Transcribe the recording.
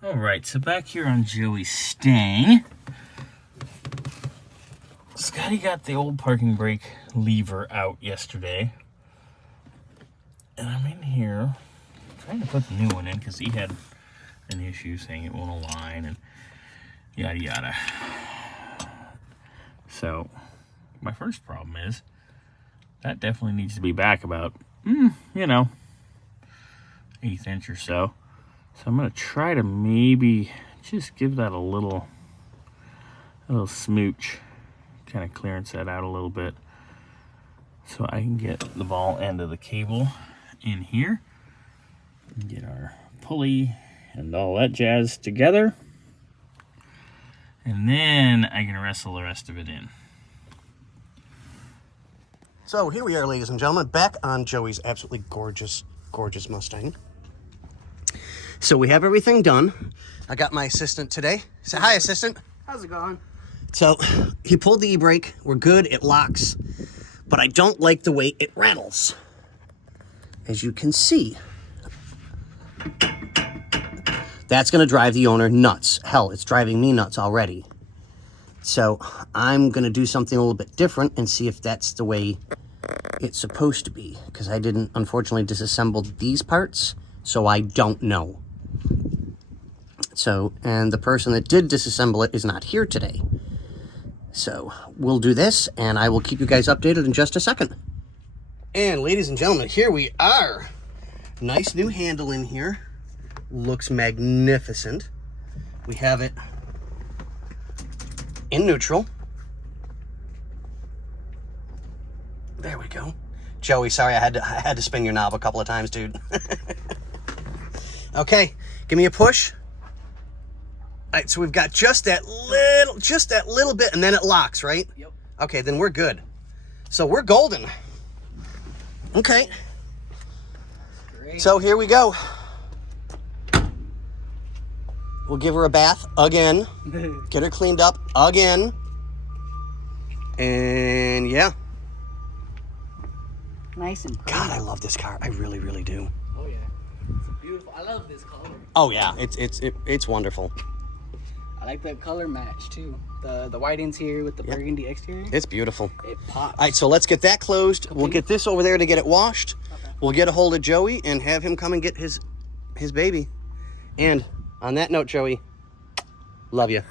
All right, so back here on Joey's Stang, Scotty got the old parking brake lever out yesterday. And I'm in here trying to put the new one in because he had an issue saying it won't align and yada yada. So my first problem is that definitely needs to be back about, you know, 1/8 inch or so. So I'm going to try to maybe just give that a little smooch, kind of clearance that out a little bit so I can get the ball end of the cable in here and get our pulley and all that jazz together. And then I can wrestle the rest of it in. So here we are, ladies and gentlemen, back on Joey's absolutely gorgeous, gorgeous Mustang. So we have everything done. I got my assistant today. Say hi, assistant. How's it going? So he pulled the e-brake. We're good. It locks. But I don't like the way it rattles. As you can see. That's going to drive the owner nuts. Hell, it's driving me nuts already. So I'm going to do something a little bit different and see if that's the way it's supposed to be. Because I didn't, unfortunately, disassemble these parts. So I don't know. So, and the person that did disassemble it is not here today. So we'll do this, and I will keep you guys updated in just a second. And ladies and gentlemen, here we are. Nice new handle in here. Looks magnificent. We have it in neutral. There we go. Joey, sorry, I had to spin your knob a couple of times, dude. Okay, give me a push. All right, so we've got just that little bit, and then it locks, right? Yep. Okay, then we're good. So we're golden. Okay. Great. So here we go. We'll give her a bath again. Get her cleaned up again. And yeah. Nice and pretty. God, I love this car. I really, really do. Oh yeah. It's beautiful. I love this color. Oh yeah, it's wonderful. I like the color match too. The white interior with the burgundy exterior. It's beautiful. It pops. All right, so let's get that closed. We'll get this over there to get it washed. Okay. We'll get a hold of Joey and have him come and get his baby. And on that note, Joey, love you.